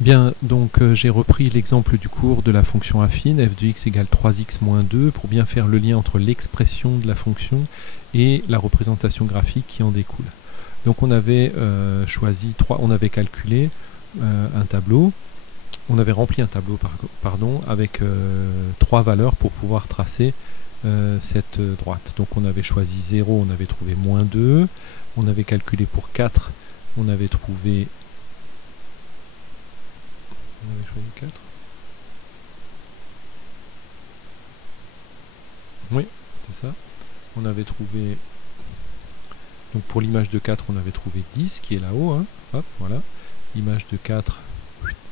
Bien, donc j'ai repris l'exemple du cours de la fonction affine f de x égale 3x moins 2 pour bien faire le lien entre l'expression de la fonction et la représentation graphique qui en découle. Donc on avait on avait calculé un tableau, on avait rempli un tableau avec 3 valeurs pour pouvoir tracer cette droite. Donc on avait choisi 0, on avait trouvé moins 2, on avait calculé pour 4, on avait trouvé... On avait choisi 4. Oui, c'est ça. On avait trouvé... Donc pour l'image de 4, on avait trouvé 10, qui est là-haut. Hein. Hop, voilà. L'image de 4,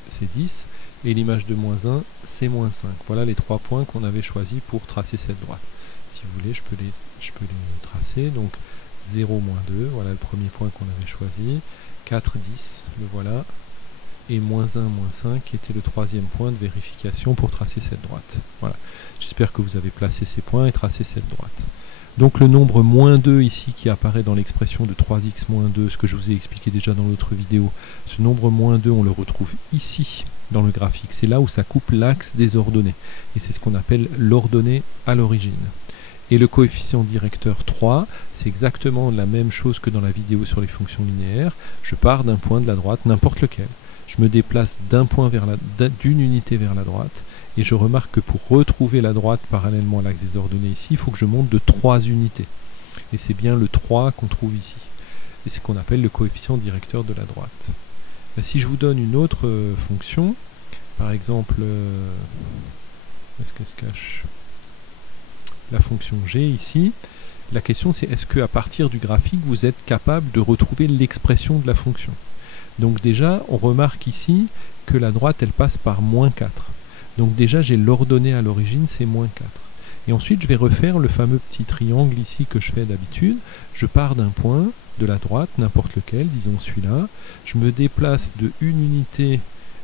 c'est 10. Et l'image de moins 1, c'est moins 5. Voilà les 3 points qu'on avait choisis pour tracer cette droite. Si vous voulez, je peux les tracer. Donc 0, moins 2, voilà le premier point qu'on avait choisi. 4, 10, le voilà. Et moins 1, moins 5, qui était le troisième point de vérification pour tracer cette droite. Voilà. J'espère que vous avez placé ces points et tracé cette droite. Donc le nombre moins 2 ici qui apparaît dans l'expression de 3x moins 2, ce que je vous ai expliqué déjà dans l'autre vidéo, ce nombre moins 2, on le retrouve ici dans le graphique. C'est là où ça coupe l'axe des ordonnées. Et c'est ce qu'on appelle l'ordonnée à l'origine. Et le coefficient directeur 3, c'est exactement la même chose que dans la vidéo sur les fonctions linéaires. Je pars d'un point de la droite, n'importe lequel. Je me déplace d'une unité vers la droite, et je remarque que pour retrouver la droite parallèlement à l'axe des ordonnées ici, il faut que je monte de 3 unités. Et c'est bien le 3 qu'on trouve ici. Et c'est ce qu'on appelle le coefficient directeur de la droite. Ben, si je vous donne une autre fonction, par exemple, est-ce qu'elle se cache ? La fonction g ici, la question c'est est-ce qu'à partir du graphique, vous êtes capable de retrouver l'expression de la fonction ? Donc déjà, on remarque ici que la droite, elle passe par moins 4. Donc déjà, j'ai l'ordonnée à l'origine, c'est moins 4. Et ensuite, je vais refaire le fameux petit triangle ici que je fais d'habitude. Je pars d'un point de la droite, n'importe lequel, disons celui-là. Je me déplace de une unité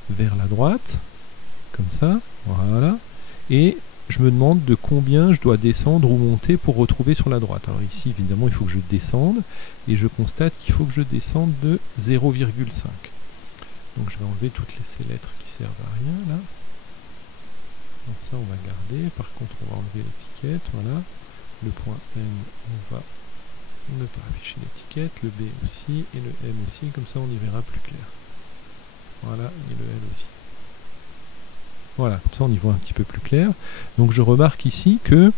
vers la droite, comme ça, voilà. Et je me demande de combien je dois descendre ou monter pour retrouver sur la droite. Alors ici, évidemment, il faut que je descende, et je constate qu'il faut que je descende de 0,5. Donc je vais enlever toutes ces lettres qui servent à rien, là. Donc ça, on va garder. Par contre, on va enlever l'étiquette, voilà. Le point N, on va ne pas afficher l'étiquette, le B aussi, et le M aussi, comme ça on y verra plus clair. Voilà, et le L aussi. Voilà, comme ça on y voit un petit peu plus clair. Donc je remarque ici que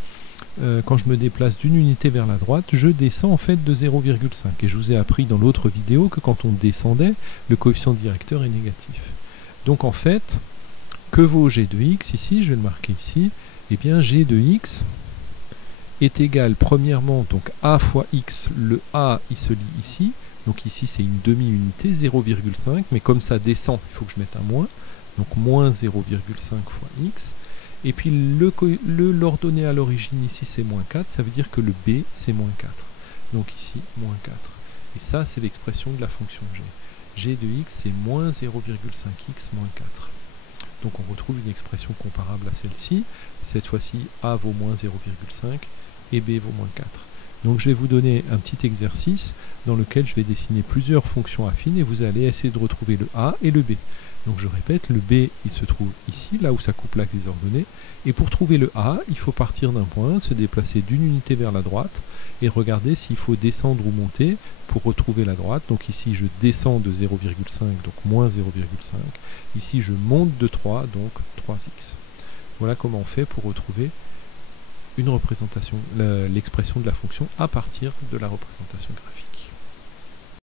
quand je me déplace d'une unité vers la droite, je descends en fait de 0,5. Et je vous ai appris dans l'autre vidéo que quand on descendait, le coefficient directeur est négatif. Donc en fait, que vaut g de x ici, je vais le marquer ici, et bien g de x est égal premièrement, donc a fois x, le a il se lit ici, donc ici c'est une demi-unité, 0,5, mais comme ça descend, il faut que je mette un moins, donc moins 0,5 fois x, et puis l'ordonnée à l'origine ici c'est moins 4, ça veut dire que le b c'est moins 4, donc ici moins 4, et ça c'est l'expression de la fonction g. G de x c'est moins 0,5x moins 4. Donc on retrouve une expression comparable à celle-ci, cette fois-ci a vaut moins 0,5 et b vaut moins 4. Donc je vais vous donner un petit exercice dans lequel je vais dessiner plusieurs fonctions affines et vous allez essayer de retrouver le a et le b. Donc je répète, le b il se trouve ici, là où ça coupe l'axe des ordonnées, et pour trouver le a, il faut partir d'un point, se déplacer d'une unité vers la droite, et regarder s'il faut descendre ou monter pour retrouver la droite. Donc ici je descends de 0,5, donc moins 0,5, ici je monte de 3, donc 3x. Voilà comment on fait pour retrouver une représentation, l'expression de la fonction à partir de la représentation graphique.